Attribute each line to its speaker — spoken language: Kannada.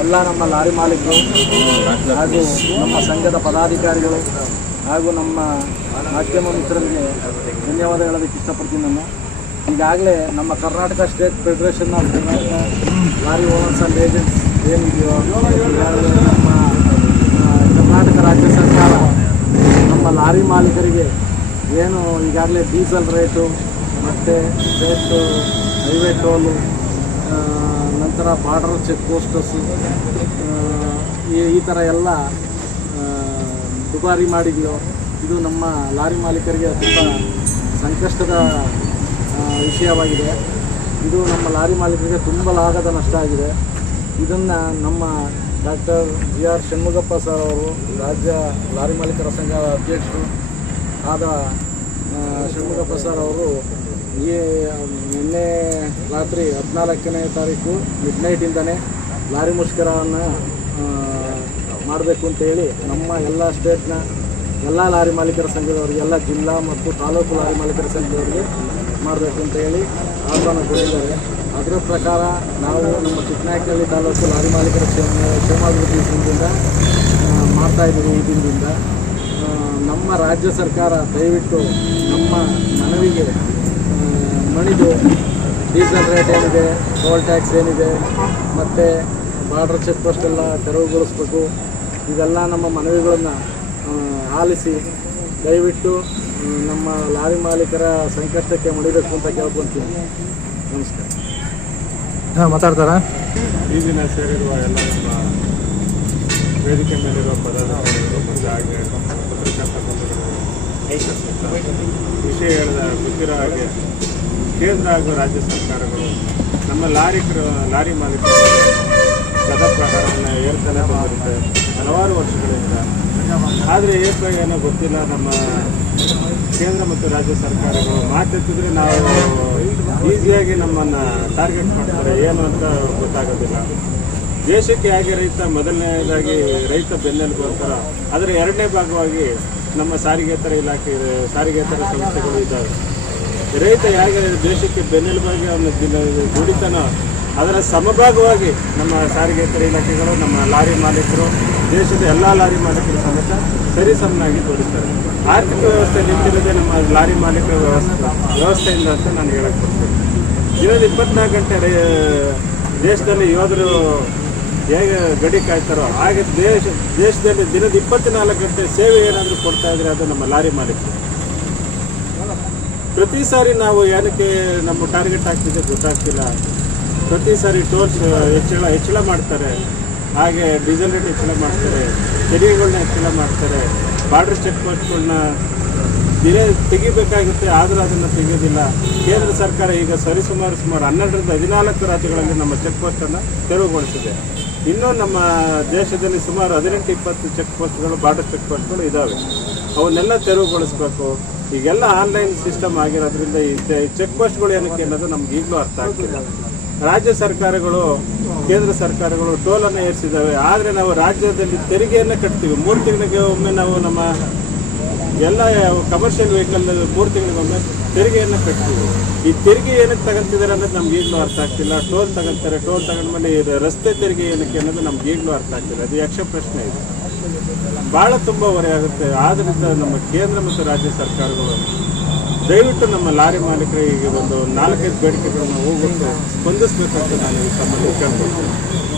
Speaker 1: ಎಲ್ಲ ನಮ್ಮ ಲಾರಿ ಮಾಲೀಕರು ಹಾಗೂ ನಮ್ಮ ಸಂಘದ ಪದಾಧಿಕಾರಿಗಳು ಹಾಗೂ ನಮ್ಮ ಮಾಧ್ಯಮ ಮಿತ್ರರಿಗೆ ಧನ್ಯವಾದ ಹೇಳೋದಕ್ಕೆ ಇಷ್ಟಪಡ್ತೀನಿ ನಾನು. ಈಗಾಗಲೇ ನಮ್ಮ Karnataka state federation of lorry owners and agents ಏನಿದೆಯೋ ನಮ್ಮ ಕರ್ನಾಟಕ ರಾಜ್ಯ ಸರ್ಕಾರ ನಮ್ಮ ಲಾರಿ ಮಾಲೀಕರಿಗೆ ಏನು ಈಗಾಗಲೇ ಡೀಸೆಲ್ ರೇಟು, ಮತ್ತು ಸ್ಟೇಟ್ ಹೈವೇ ಟೋಲು ನಂತರ ಬಾರ್ಡರ್ ಚೆಕ್ ಪೋಸ್ಟಸ್ ಈ ಥರ ಎಲ್ಲ ದುಬಾರಿ ಮಾಡಿದೆಯೋ ಇದು ನಮ್ಮ ಲಾರಿ ಮಾಲೀಕರಿಗೆ ತುಂಬ ಸಂಕಷ್ಟದ ವಿಷಯವಾಗಿದೆ. ಇದು ನಮ್ಮ ಲಾರಿ ಮಾಲೀಕರಿಗೆ ತುಂಬ ಲಾಭದ ನಷ್ಟ ಆಗಿದೆ. ಇದನ್ನು ನಮ್ಮ doctor G R Shanmugappa sir ಅವರು, ರಾಜ್ಯ ಲಾರಿ ಮಾಲೀಕರ ಸಂಘದ ಅಧ್ಯಕ್ಷರು ಆದ ಷಣ್ಮುಗಪ್ಪ ಸರ್ ಅವರು ಈ ನಿನ್ನೆ ರಾತ್ರಿ ಹದಿನಾಲ್ಕನೇ ತಾರೀಕು ಮಿಡ್ ನೈಟಿಂದನೇ ಲಾರಿ ಮುಷ್ಕರವನ್ನು ಮಾಡಬೇಕು ಅಂತೇಳಿ ನಮ್ಮ ಎಲ್ಲ ಸ್ಟೇಟ್ನ ಎಲ್ಲ ಲಾರಿ ಮಾಲೀಕರ ಸಂಘದವರಿಗೆ, ಎಲ್ಲ ಜಿಲ್ಲಾ ಮತ್ತು ತಾಲೂಕು ಲಾರಿ ಮಾಲೀಕರ ಸಂಘದವರಿಗೆ ಮಾಡಬೇಕು ಅಂತ ಹೇಳಿ ಆಹ್ವಾನ ಕೊಟ್ಟಿದ್ದಾರೆ. ಅದರ ಪ್ರಕಾರ ನಾವು ನಮ್ಮ ಚಿಕ್ಕನಾಯಕನಹಳ್ಳಿ ತಾಲೂಕು ಲಾರಿ ಮಾಲೀಕರ ಕ್ಷೇಮ ಕ್ಷೇಮಾಭಿವೃದ್ಧಿ ಸಂಘದಿಂದ ಮಾಡ್ತಾಯಿದ್ದೀವಿ ಈ ದಿನದಿಂದ. ನಮ್ಮ ರಾಜ್ಯ ಸರ್ಕಾರ ದಯವಿಟ್ಟು ನಮ್ಮ ಮನವಿಗೆ ಮಣಿದು ಡೀಸೆಲ್ ರೇಟ್ ಏನಿದೆ, ಟೋಲ್ ಟ್ಯಾಕ್ಸ್ ಏನಿದೆ, ಮತ್ತು ಬಾರ್ಡ್ರ್ ಚೆಕ್ ಪೋಸ್ಟ್ ಎಲ್ಲ ತೆರವುಗೊಳಿಸ್ಬೇಕು. ಇದೆಲ್ಲ ನಮ್ಮ ಮನವಿಗಳನ್ನು ಆಲಿಸಿ ದಯವಿಟ್ಟು ನಮ್ಮ ಲಾರಿ ಮಾಲೀಕರ ಸಂಕಷ್ಟಕ್ಕೆ ಮುಡಿಬೇಕು ಅಂತ ಕೇಳ್ಕೊಂತೀನಿ. ನಮಸ್ಕಾರ.
Speaker 2: ಹಾಂ ಮಾತಾಡ್ತಾರಾ?
Speaker 3: ಈ ದಿನ ಸೇರಿರುವ ಎಲ್ಲ ನಮ್ಮ ವೇದಿಕೆ ಮೇಲಿರುವ ಪದಾಧಿಕಾರಿಗಳು ಮತ್ತು ಹಾಗೆ ಪತ್ರಕರ್ತ ವಿಷಯ ಹೇಳಿದ ಗೊತ್ತಿರೋ ಹಾಗೆ ಕೇಂದ್ರ ಹಾಗೂ ರಾಜ್ಯ ಸರ್ಕಾರಗಳು ನಮ್ಮ ಲಾರಿಕರು ಲಾರಿ ಮಾಲೀಕರು ಗದ ಪ್ರಕಾರವನ್ನು ಏರ್ತಲೇ ಬಂದಿರುತ್ತೆ ಹಲವಾರು ವರ್ಷಗಳಿಂದ ಆದರೆ ಏಕ ಏನೋ ಗೊತ್ತಿಲ್ಲ, ನಮ್ಮ ಕೇಂದ್ರ ಮತ್ತು ರಾಜ್ಯ ಸರ್ಕಾರಗಳು ಮಾತೆತ್ತಿದ್ರೆ ನಾವು ಈಸಿಯಾಗಿ ನಮ್ಮನ್ನು ಟಾರ್ಗೆಟ್ ಮಾಡ್ತಾರೆ. ಏನು ಅಂತ ಗೊತ್ತಾಗೋದಿಲ್ಲ. ದೇಶಕ್ಕೆ ಹೇಗೆ ರೈತ, ಮೊದಲನೇದಾಗಿ ರೈತ ಬೆನ್ನೆಲುಬು ಅಂತಾರ. ಆದರೆ ಎರಡನೇ ಭಾಗವಾಗಿ ನಮ್ಮ ಸಾರಿಗೆತರ ಇಲಾಖೆ ಇದೆ ಸಾರಿಗೆತರ ಸಂಸ್ಥೆಗಳು ಇದ್ದಾವೆ ರೈತ ಹೇಗೆ ದೇಶಕ್ಕೆ ಬೆನ್ನೆಲುಬಾಗಿ ಅವನ ದುಡಿತಾನೋ ಅದರ ಸಮಭಾಗವಾಗಿ ನಮ್ಮ ಸಾರಿಗೆ ಇತರ ಇಲಾಖೆಗಳು, ನಮ್ಮ ಲಾರಿ ಮಾಲೀಕರು, ದೇಶದ ಎಲ್ಲ ಲಾರಿ ಮಾಲೀಕರು ಸಮೇತ ಸರಿಸಮನಾಗಿ ತೋರಿಸ್ತಾರೆ ಆರ್ಥಿಕ ವ್ಯವಸ್ಥೆ ನಿಂತಿರೋದೇ ನಮ್ಮ ಲಾರಿ ಮಾಲೀಕರ ವ್ಯವಸ್ಥೆ, ವ್ಯವಸ್ಥೆಯಿಂದ ಅಂತ ನಾನು ಹೇಳಕ್ ಬರ್ತೇನೆ ದಿನದ ಇಪ್ಪತ್ನಾಲ್ಕು ಗಂಟೆ ದೇಶದಲ್ಲಿ ಯೋಧರು ಹೇಗೆ ಗಡಿ ಕಾಯ್ತಾರೋ, ಹಾಗೆ ದೇಶ, ದೇಶದಲ್ಲಿ ದಿನದ ಇಪ್ಪತ್ನಾಲ್ಕು ಗಂಟೆ ಸೇವೆ ಏನಾದರೂ ಕೊಡ್ತಾ ಇದ್ರೆ ಅದು ನಮ್ಮ ಲಾರಿ ಮಾಲೀಕರು. ಪ್ರತಿ ಸಾರಿ ನಾವು ಏನಕ್ಕೆ ನಮ್ಮ ಟಾರ್ಗೆಟ್ ಆಗ್ತಿದೆ ಗೊತ್ತಾಗ್ತಿಲ್ಲ. ಪ್ರತಿ ಸಾರಿ ಟೋಲ್ಸ್ ಹೆಚ್ಚಳ ಹೆಚ್ಚಳ ಮಾಡ್ತಾರೆ. ಹಾಗೆ ಡೀಸೆಲ್ ರೇಟ್ ಹೆಚ್ಚಳ ಮಾಡ್ತಾರೆ. ತೆರಿಗೆಗಳನ್ನ ಹೆಚ್ಚಳ ಮಾಡ್ತಾರೆ. ಬಾರ್ಡರ್ ಚೆಕ್ ಪೋಸ್ಟ್ಗಳನ್ನ ದಿನೇ ತೆಗಿಬೇಕಾಗುತ್ತೆ, ಆದರೂ ಅದನ್ನು ತೆಗೆಯೋದಿಲ್ಲ ಕೇಂದ್ರ ಸರ್ಕಾರ ಈಗ ಸರಿಸುಮಾರು ಸುಮಾರು ಹನ್ನೆರಡರಿಂದ ಹದಿನಾಲ್ಕು ರಾಜ್ಯಗಳಲ್ಲಿ ನಮ್ಮ ಚೆಕ್ ಪೋಸ್ಟನ್ನು ತೆರವುಗೊಳಿಸಿದೆ. ಇನ್ನೂ ನಮ್ಮ ದೇಶದಲ್ಲಿ ಸುಮಾರು ಹದಿನೆಂಟು, ಇಪ್ಪತ್ತು ಚೆಕ್ ಪೋಸ್ಟ್ಗಳು ಬಾರ್ಡರ್ ಚೆಕ್ ಪೋಸ್ಟ್ಗಳು ಇದ್ದಾವೆ ಅವನ್ನೆಲ್ಲ ತೆರವುಗೊಳಿಸ್ಬೇಕು. ಈಗೆಲ್ಲ ಆನ್ಲೈನ್ ಸಿಸ್ಟಮ್ ಆಗಿರೋದ್ರಿಂದ ಈ ಚೆಕ್ ಪೋಸ್ಟ್ಗಳು ಏನಕ್ಕೆ ಅನ್ನೋದು ನಮ್ಗೆ ಈಗಲೂ ಅರ್ಥ ಆಗ್ತಿಲ್ಲ. ರಾಜ್ಯ ಸರ್ಕಾರಗಳು, ಕೇಂದ್ರ ಸರ್ಕಾರಗಳು ಟೋಲನ್ನು ಏರಿಸಿದ್ದಾವೆ. ಆದರೆ ನಾವು ರಾಜ್ಯದಲ್ಲಿ ತೆರಿಗೆಯನ್ನು ಕಟ್ತೀವಿ. ಮೂರು ತಿಂಗಳಿಗೆ ಒಮ್ಮೆ ನಾವು ನಮ್ಮ ಎಲ್ಲ ಕಮರ್ಷಿಯಲ್ ವೆಹಿಕಲ್ ಮೂರು ತಿಂಗಳಿಗೊಮ್ಮೆ ತೆರಿಗೆಯನ್ನು ಕಟ್ತೀವಿ. ಈ ತೆರಿಗೆ ಏನಕ್ಕೆ ತಗೊಂತಿದ್ದಾರೆ ಅನ್ನೋದು ನಮ್ಗೆ ಈಗಲೂ ಅರ್ಥ ಆಗ್ತಿಲ್ಲ. ಟೋಲ್ ತಗೊಂತಾರೆ, ಟೋಲ್ ತಗೊಂಡ್ಮೇಲೆ ರಸ್ತೆ ತೆರಿಗೆ ಏನಕ್ಕೆ ಅನ್ನೋದು ನಮ್ಗೆ ಈಗಲೂ ಅರ್ಥ ಆಗ್ತಿಲ್ಲ. ಅದು ಯಕ್ಷ ಪ್ರಶ್ನೆ ಇದೆ. ಭಾಳ ತುಂಬ ಹೊರೆ ಆಗುತ್ತೆ. ಆದ್ದರಿಂದ ನಮ್ಮ ಕೇಂದ್ರ ಮತ್ತು ರಾಜ್ಯ ಸರ್ಕಾರಗಳು ದಯವಿಟ್ಟು ನಮ್ಮ ಲಾರಿ ಮಾಲೀಕರಿಗೆ ಒಂದು ನಾಲ್ಕೈದು ಬೇಡಿಕೆಗಳನ್ನು ಹೋಗ್ಬಿಟ್ಟು ಸ್ಪಂದಿಸಬೇಕಂತ ನಾನು ತಮ್ಮಲ್ಲಿ ಕೇಳ್ಕೊಳ್ತೀನಿ.